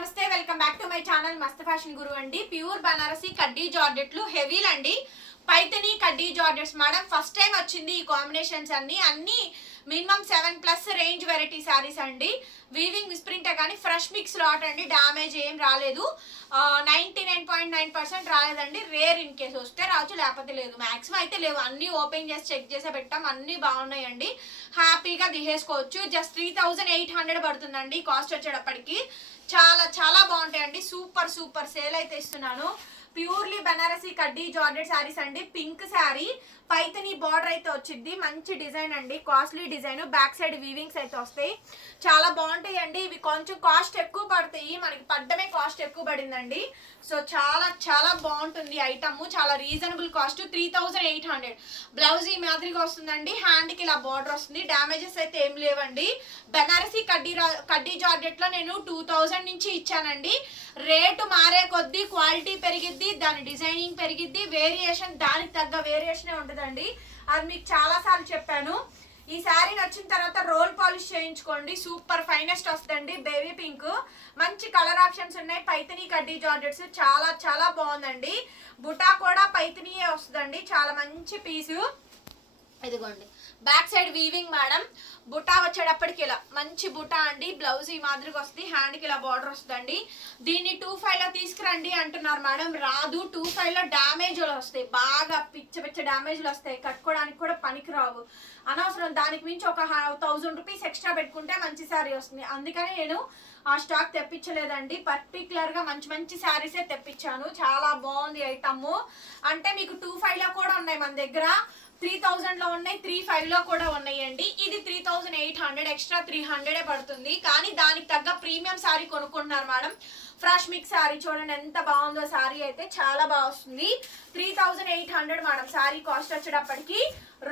నమస్తే welcome back to my channel Mast fashion గురు అండి pure Banarasi కడ్డీ జార్జెట్లు హెవీలండి. పైతని కడ్డీ జార్జెట్స్. మేడం ఫస్ట్ టైం వచ్చింది ఈ కాంబినేషన్స్ అన్ని. అన్ని minimum seven plus range variety saris అండి. వీవింగ్ మిస్ప్రింటే కానీ ఫ్రెష్ మిక్స్ లాట్ అండి. డ్యామేజ్ ఏం రాలేదు. Ninety nine point nine percent రాలేదండి. రేర్ ఇన్ కేసు వస్తే రావచ్చు లేకపోతే లేదు. మ్యాక్సిమం అయితే లేవు. అన్ని ఓపెన్ చేసి చెక్ చేసే పెట్టాం. అన్ని బాగున్నాయండి. హ్యాపీగా దిహేసుకోవచ్చు. Just three thousand eight hundred పడుతుందండి కాస్ట్ వచ్చేటప్పటికి. చాలా చాలా బాగుంటాయండి. సూపర్ సూపర్ సేల్ అయితే ఇస్తున్నాను. ప్యూర్లీ బనారసి కడ్డీ జార్జెట్ శారీస్ అండి. పింక్ శారీ. పైతని బార్డర్ అయితే వచ్చింది. మంచి డిజైన్ అండి. Costly design. Back side weavings అయితే వస్తాయి. చాలా బాగుంటాయి అండి ఇవి కొంచెం కాస్ట్ ఎక్కువ పడతాయి. మనకి పడ్డమే కాస్ట్ ఎక్కువ పడిందండి. సో చాలా చాలా బాగుంటుంది ఐటమ్. చాలా reasonable cost. Three thousand eight hundred. Blouse ఈ మాదిరిగా వస్తుందండి. హ్యాండ్కి ఇలా బార్డర్ వస్తుంది. డ్యామేజెస్ అయితే ఏం లేవండి. బెనారసీ కడ్డీ కడ్డీ జార్జెట్లో నేను టూ థౌజండ్ నుంచి ఇచ్చానండి. రేటు మారే కొద్దీ క్వాలిటీ పెరిగిద్ది. దాని డిజైనింగ్ పెరిగిద్ది వేరియేషన్ దానికి తగ్గ వేరియేషనే ఉంటుందండి. అది మీకు చాలాసార్లు చెప్పాను. ఈ శారీ వచ్చిన తర్వాత రోల్ పాలిష్ చేయించుకోండి. సూపర్ ఫైనెస్ట్ వస్తుందండి. Baby pink. మంచి కలర్ ఆప్షన్స్ ఉన్నాయి. పైతనీ కడ్డీ జార్జెట్స్. చాలా చాలా బాగుందండి. బుటా కూడా పైతనీయే వస్తుందండి. చాలా మంచి పీసు. ఇదిగోండి. బ్యాక్ సైడ్ వీవింగ్ మేడం బుటా వచ్చేటప్పటికి ఇలా మంచి బుటా అండి. బ్లౌజ్ ఈ మాదిరిగా వస్తుంది. హ్యాండ్కి ఇలా బార్డర్ వస్తుందండి. దీన్ని టూ ఫైవ్లో తీసుకురండి అంటున్నారు మేడం రాదు. టూ ఫైవ్లో డ్యామేజ్లు వస్తాయి. బాగా పిచ్చ పిచ్చ డ్యామేజ్లు వస్తాయి. కట్టుకోవడానికి కూడా పనికిరావు. అనవసరం. దానికి మించి ఒక థౌజండ్ రూపీస్ ఎక్స్ట్రా పెట్టుకుంటే మంచి శారీ వస్తుంది. అందుకని నేను ఆ స్టాక్ తెప్పించలేదండి. పర్టికులర్గా మంచి మంచి శారీసే తెప్పించాను. చాలా బాగుంది ఐటమ్ అంటే మీకు టూ ఫైవ్లో కూడా ఉన్నాయి మన దగ్గర. త్రీ థౌజండ్లో ఉన్నాయి త్రీ ఫైవ్లో కూడా ఉన్నాయండి. ఇది three thousand eight hundred extra three హండ్రెడే పడుతుంది. కానీ దానికి తగ్గ ప్రీమియం శారీ కొనుక్కుంటున్నారు మేడం. ఫ్రెష్ మిక్స్ శారీ చూడండి ఎంత బాగుందో శారీ అయితే చాలా బాగా వస్తుంది. Three thousand eight hundred madam sari cost వచ్చేటప్పటికి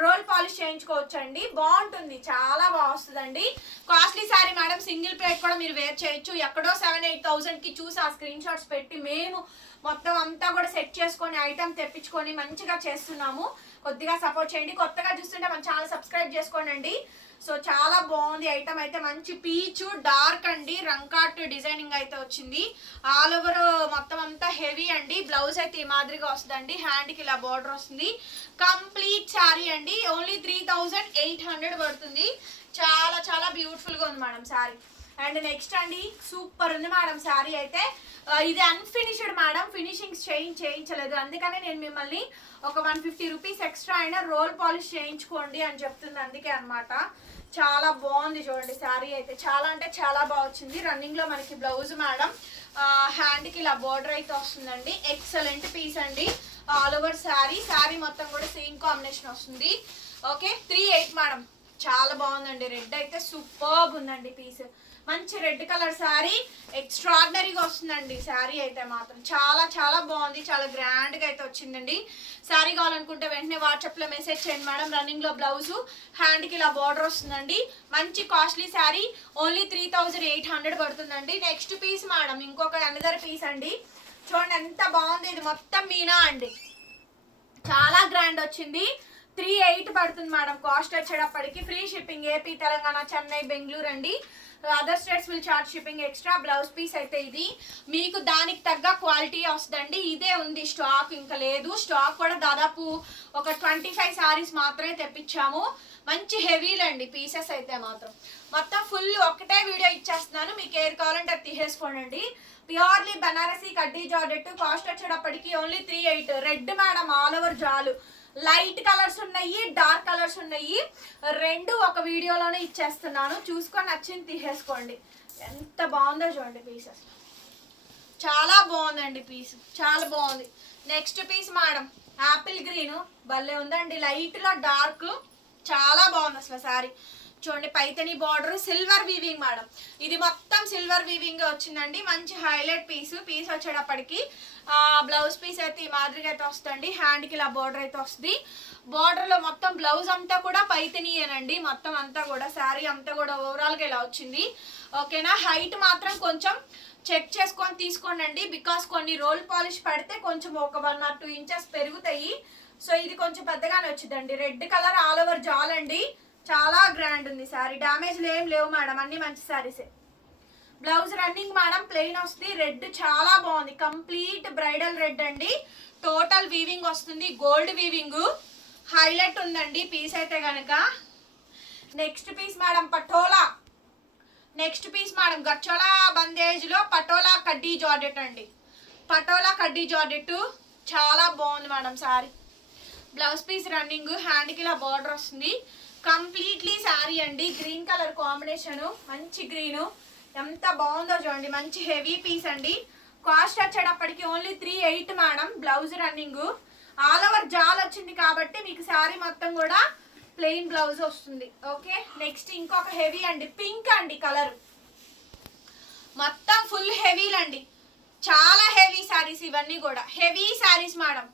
రోల్ పాలిష్ చేయించుకోవచ్చండి. బాగుంటుంది చాలా బాగా వస్తుందండి. Costly sari madam single plate కూడా మీరు వేర్ చేయొచ్చు. ఎక్కడో సెవెన్ ఎయిట్ థౌసండ్కి చూసి ఆ స్క్రీన్ షాట్స్ పెట్టి మేము మొత్తం అంతా కూడా సెట్ చేసుకొని ఐటమ్ తెప్పించుకొని మంచిగా చేస్తున్నాము. కొద్దిగా సపోర్ట్ చేయండి. కొత్తగా చూస్తుంటే మన ఛానల్ సబ్స్క్రైబ్ చేసుకోండి సో చాలా బాగుంది ఐటమ్ అయితే. మంచి పీచు డార్క్ అండి. రంకాట్ డిజైనింగ్ అయితే వచ్చింది. ఆల్ ఓవర్ మొత్తం అంతా హెవీ అండి. బ్లౌజ్ అయితే ఈ మాదిరిగా వస్తుందండి. హ్యాండ్కి ఇలా బార్డర్ వస్తుంది. కంప్లీట్ శారీ అండి. Only three thousand eight hundred పడుతుంది. చాలా చాలా బ్యూటిఫుల్గా ఉంది మేడం శారీ. అండ్ నెక్స్ట్ అండి సూపర్ ఉంది మేడం శారీ అయితే. Uh, ఇది అన్ఫినిష్డ్ మేడం ఫినిషింగ్స్ చేంజ్ చేయించలేదు. అందుకనే నేను మిమ్మల్ని ఒక వన్ ఫిఫ్టీ రూపీస్ ఎక్స్ట్రా అయినా రోల్ పాలిష్ చేయించుకోండి అని చెప్తుంది అందుకే అనమాట చాలా బాగుంది చూడండి శారీ అయితే. చాలా అంటే చాలా బాగా వచ్చింది. రన్నింగ్లో మనకి బ్లౌజ్ మేడం హ్యాండ్కి ఇలా బోర్డర్ అయితే వస్తుందండి. ఎక్సలెంట్ పీస్ అండి. ఆల్ ఓవర్ శారీ శారీ మొత్తం కూడా సేమ్ కాంబినేషన్ వస్తుంది. ఓకే త్రీ ఎయిట్ మేడం చాలా బాగుందండి. రెడ్ అయితే సూపర్బ్ ఉందండి పీస్ మంచి రెడ్ కలర్ శారీ. ఎక్స్ట్రాడినరీగా వస్తుందండి శారీ అయితే మాత్రం. చాలా చాలా బాగుంది. చాలా గ్రాండ్గా అయితే వచ్చిందండి. శారీ కావాలనుకుంటే వెంటనే వాట్సాప్లో మెసేజ్ చేయండి మేడం. రన్నింగ్లో బ్లౌజు హ్యాండ్కి ఇలా బార్డర్ వస్తుందండి. మంచి costly sari. Only three thousand eight hundred పడుతుందండి. నెక్స్ట్ పీస్ మేడం ఇంకొక అనదర్ పీస్ అండి. చూడండి ఎంత బాగుంది. ఇది మొత్తం మీనా అండి. చాలా గ్రాండ్ వచ్చింది. త్రీ ఎయిట్ పడుతుంది మేడం. కాస్ట్ వచ్చేటప్పటికి free shipping A P Telangana Chennai Bengaluru అండి. Other states will charge shipping extra blouse piece అయితే ఇది. మీకు దానికి తగ్గ క్వాలిటీ వస్తుందండి. ఇదే ఉంది స్టాక్ ఇంకా లేదు. స్టాక్ కూడా దాదాపు ఒక ట్వంటీ ఫైవ్ సారీస్ మాత్రమే తెప్పించాము. మంచి హెవీలండి పీసెస్ అయితే మాత్రం. మొత్తం ఫుల్ ఒకటే వీడియో ఇచ్చేస్తున్నాను. మీకు ఏది కావాలంటే అది తీసేసుకోండి. ప్యూర్లీ బనారసీ కడ్డీ జార్జెట్ కాస్ట్ వచ్చేటప్పటికి only three eight red madam all over జాలు. లైట్ కలర్స్ ఉన్నాయి డార్క్ కలర్స్ ఉన్నాయి. రెండు ఒక వీడియోలోనే ఇచ్చేస్తున్నాను. చూసుకొని నచ్చింది తీసేసుకోండి. ఎంత బాగుందో చూడండి పీసెస్ చాలా బాగుందండి పీస్ చాలా బాగుంది. Next piece madam apple green భలే ఉందండి. లైట్లో డార్క్ చాలా బాగుంది అసలు సారీ చూడండి Paithani border silver weaving madam ఇది మొత్తం సిల్వర్ వీవింగ్ వచ్చిందండి. మంచి హైలైట్ పీస్ పీస్ వచ్చేటప్పటికి బ్లౌజ్ పీస్ అయితే ఈ మాదిరిగా అయితే వస్తుంది హ్యాండ్కి ఇలా బార్డర్ అయితే వస్తుంది. బార్డర్లో మొత్తం బ్లౌజ్ అంతా కూడా పైతనీయేనండి మొత్తం అంతా కూడా శారీ అంతా కూడా ఓవరాల్గా ఇలా వచ్చింది. ఓకేనా హైట్ మాత్రం కొంచెం చెక్ చేసుకొని తీసుకోండి బికాస్ కొన్ని రోల్ పాలిష్ పడితే కొంచెం ఒక వన్ ఆర్ టూ ఇంచెస్ పెరుగుతాయి. సో ఇది కొంచెం పెద్దగానే వచ్చిందండి. రెడ్ కలర్ ఆల్ ఓవర్ జాల్ అండి చాలా గ్రాండ్ ఉంది సారీ డ్యామేజ్ ఏం లేవు మేడం అన్ని మంచి సారీసే బ్లౌజ్ రన్నింగ్ మేడం ప్లెయిన్ వస్తుంది. రెడ్ చాలా బాగుంది. కంప్లీట్ బ్రైడల్ రెడ్ అండి. టోటల్ వీవింగ్ వస్తుంది. గోల్డ్ వీవింగ్ హైలైట్ ఉందండి. పీస్ అయితే కనుక next piece madam Patola next piece madam గచ్చోలా బందేజ్లో పటోలా కడ్డీ జార్డెట్ అండి. పటోలా కడ్డీ జార్డెట్ చాలా బాగుంది madam sari blouse piece running హ్యాండ్కి ఇలా బార్డర్ వస్తుంది. కంప్లీట్లీ శారీ అండి. Green colour combination. మంచి గ్రీన్. ఎంత బాగుందో చూడండి. మంచి హెవీ పీస్ అండి. కాస్ట్ వచ్చేటప్పటికి only three eight madam. Blouse running. All over జాల్ వచ్చింది కాబట్టి మీకు శారీ మొత్తం కూడా ప్లెయిన్ బ్లౌజ్ వస్తుంది. ఓకే? నెక్స్ట్ ఇంకొక హెవీ అండి. పింక్ అండి కలర్. మొత్తం ఫుల్ హెవీలండి. చాలా హెవీ శారీస్ ఇవన్నీ కూడా. Heavy saris madam.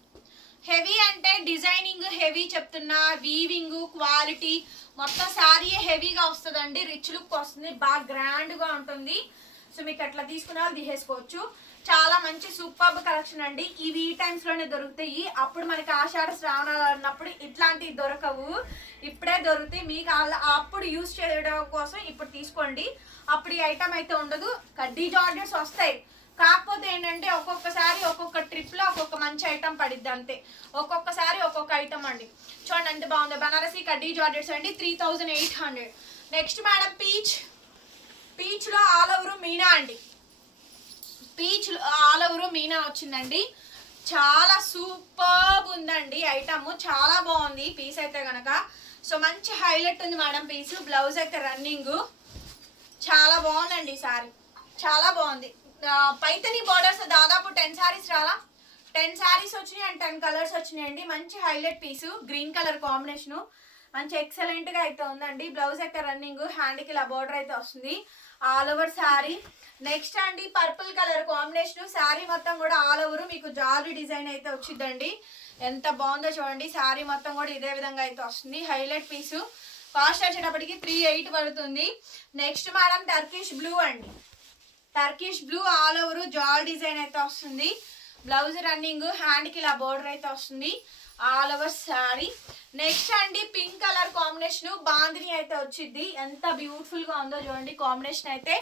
హెవీ అంటే డిజైనింగ్ హెవీ చెప్తున్నా వీవింగ్ క్వాలిటీ మొత్తం శారీ హెవీగా వస్తుందండి రిచ్ లుక్ వస్తుంది బాగా గ్రాండ్గా ఉంటుంది. సో మీకు అట్లా తీసుకున్నా వాళ్ళు తీసేసుకోవచ్చు. చాలా మంచి సూపర్బ్ కలెక్షన్ అండి. ఇవి ఈ టైమ్స్లోనే దొరుకుతాయి. అప్పుడు మనకి ఆషాఢ శ్రావణాలు అన్నప్పుడు ఇట్లాంటివి దొరకవు. ఇప్పుడే దొరుకుతాయి. మీకు అలా- అప్పుడు యూస్ చేయడం కోసం ఇప్పుడు తీసుకోండి. అప్పుడు ఈ ఐటమ్ అయితే ఉండదు. కడ్డీ జార్జెస్ వస్తాయి. కాకపోతే ఏంటంటే ఒక్కొక్కసారి ఒక్కొక్క ట్రిప్లో ఒక్కొక్క మంచి ఐటమ్ పడిద్ది అంతే. ఒక్కొక్కసారి ఒక్కొక్క ఐటమ్ అండి. చూడండి ఎంత బాగుంది. బనారసి కడ్డీ జార్జెట్స్ అండి three thousand eight hundred next madam peach పీచ్లో all over మీనా అండి. పీచ్ ఆల్ ఓవర్ మీనా వచ్చిందండి. చాలా సూపర్ ఉందండి ఐటమ్ చాలా బాగుంది పీస్ అయితే కనుక సో మంచి హైలైట్ ఉంది మేడం పీస్ బ్లౌజ్ అయితే రన్నింగ్ చాలా బాగుందండి సారీ. చాలా బాగుంది. పైతని బోర్డర్స్ దాదాపు టెన్ శారీస్ రాలా. టెన్ శారీస్ వచ్చినాయి అండ్ టెన్ కలర్స్ వచ్చినాయండి. మంచి highlight piece green colour combination మంచి ఎక్సలెంట్గా అయితే ఉందండి. బ్లౌజ్ అయితే రన్నింగ్ హ్యాండ్కి ఇలా బోర్డర్ అయితే వస్తుంది. ఆల్ ఓవర్ శారీ నెక్స్ట్ అండి పర్పుల్ కలర్ కాంబినేషన్ శారీ మొత్తం కూడా ఆల్ ఓవర్ మీకు జాలీ డిజైన్ అయితే వచ్చిందండి ఎంత బాగుందో చూడండి. శారీ మొత్తం కూడా ఇదే విధంగా అయితే వస్తుంది. హైలైట్ పీసు కాస్ట్ వచ్చేటప్పటికి త్రీ ఎయిట్ పడుతుంది. నెక్స్ట్ మేడం టర్కిష్ బ్లూ అండి. టర్కిష్ బ్లూ ఆల్ ఓవర్ జాల్ డిజైన్ అయితే వస్తుంది. బ్లౌజ్ రన్నింగ్ హ్యాండ్కి ఇలా బోర్డర్ అయితే వస్తుంది. ఆల్ ఓవర్ శారీ నెక్స్ట్ అండి పింక్ కలర్ కాంబినేషన్ బాందిని అయితే వచ్చింది. ఎంత బ్యూటిఫుల్గా ఉందో చూడండి కాంబినేషన్ అయితే.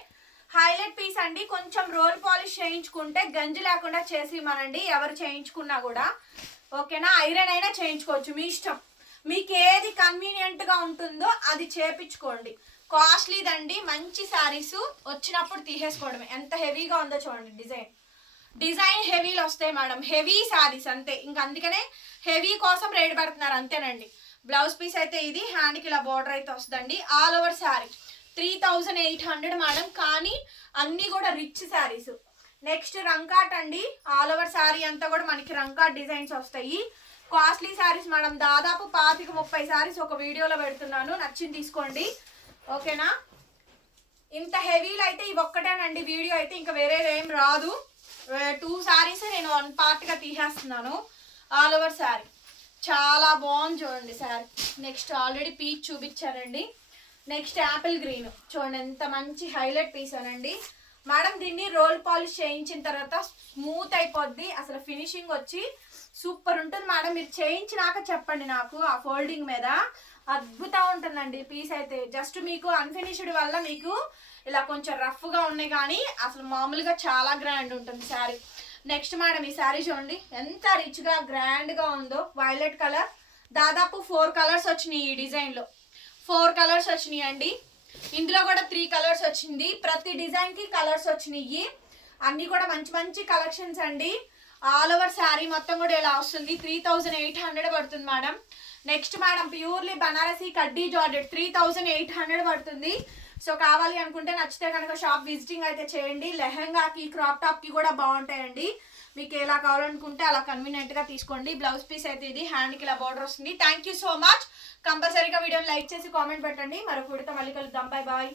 హైలైట్ పీస్ అండి కొంచెం రోల్ పాలిష్ చేయించుకుంటే గంజి లేకుండా చేసి మనండి ఎవరు చేయించుకున్నా కూడా. ఓకేనా? ఐరన్ అయినా చేయించుకోవచ్చు మీ ఇష్టం. మీకు ఏది కన్వీనియంట్గా ఉంటుందో అది చేపించుకోండి. కాస్ట్లీదండి మంచి శారీస్ వచ్చినప్పుడు తీసేసుకోవడమే. ఎంత హెవీగా ఉందో చూడండి డిజైన్. డిజైన్ హెవీలు వస్తాయి మేడం. హెవీ శారీస్ అంతే. ఇంకా అందుకనే హెవీ కోసం రేట్ పెడుతున్నారు అంతేనండి. బ్లౌజ్ పీస్ అయితే ఇది హ్యాండ్కి ఇలా బార్డర్ అయితే వస్తుందండి. All over sari. Three thousand eight hundred madam. కానీ అన్నీ కూడా రిచ్ శారీస్. నెక్స్ట్ రంకాట్ అండి. ఆల్ ఓవర్ శారీ అంతా కూడా మనకి రంకాట్ డిజైన్స్ వస్తాయి. Costly saris madam. దాదాపు పాతిక ముప్పై శారీస్ ఒక వీడియోలో పెడుతున్నాను. నచ్చింది తీసుకోండి. ఓకేనా? ఇంత హెవీలో అయితే ఇవి ఒక్కటేనండి. వీడియో అయితే ఇంకా వేరే ఏం రాదు. టూ శారీస్ నేను వన్ పార్ట్గా తీసేస్తున్నాను. ఆల్ ఓవర్ శారీ చాలా బాగుంది చూడండి శారీ నెక్స్ట్ ఆల్రెడీ పీచ్ చూపించానండి. నెక్స్ట్ యాపిల్ గ్రీన్ చూడండి ఎంత మంచి హైలైట్ పీస్ అనండి. మేడం దీన్ని రోల్ పాలిష్ చేయించిన తర్వాత స్మూత్ అయిపోద్ది. అసలు ఫినిషింగ్ వచ్చి సూపర్ ఉంటుంది. మేడం మీరు చేయించినాక చెప్పండి నాకు ఆ ఫోల్డింగ్ మీద. అద్భుతం ఉంటుందండి పీస్ అయితే జస్ట్ మీకు అన్ఫినిష్డ్ వల్ల మీకు ఇలా కొంచెం రఫ్గా ఉన్నాయి కానీ అసలు మామూలుగా చాలా గ్రాండ్ ఉంటుంది శారీ నెక్స్ట్ మేడం ఈ శారీ చూడండి. ఎంత రిచ్గా గ్రాండ్గా ఉందో. వైలెట్ కలర్ దాదాపు ఫోర్ కలర్స్ వచ్చినాయి ఈ డిజైన్లో ఫోర్ కలర్స్ వచ్చినాయి అండి. ఇందులో కూడా త్రీ కలర్స్ వచ్చింది. ప్రతి డిజైన్కి కలర్స్ వచ్చినాయి. అన్నీ కూడా మంచి మంచి కలెక్షన్స్ అండి. ఆల్ ఓవర్ శారీ మొత్తం కూడా ఇలా వస్తుంది. త్రీ థౌజండ్ ఎయిట్ హండ్రెడ్ పడుతుంది madam next madam purely Banarasi కడ్డీ georgette three thousand eight hundred పడుతుంది. సో కావాలి అనుకుంటే నచ్చితే కనుక షాప్ విజిటింగ్ అయితే చేయండి. లెహంగాకి క్రాప్ టాప్కి కూడా బాగుంటాయండి. మీకు ఎలా కావాలనుకుంటే అలా కన్వీనియంట్గా తీసుకోండి. బ్లౌజ్ పీస్ అయితే ఇది హ్యాండ్కి ఇలా బార్డర్ వస్తుంది. థ్యాంక్ యూ సో మచ్ కంపల్సరీగా వీడియోని లైక్ చేసి కామెంట్ పెట్టండి. మరొక వీడితో మళ్ళీ కలుద్దాం. Bye bye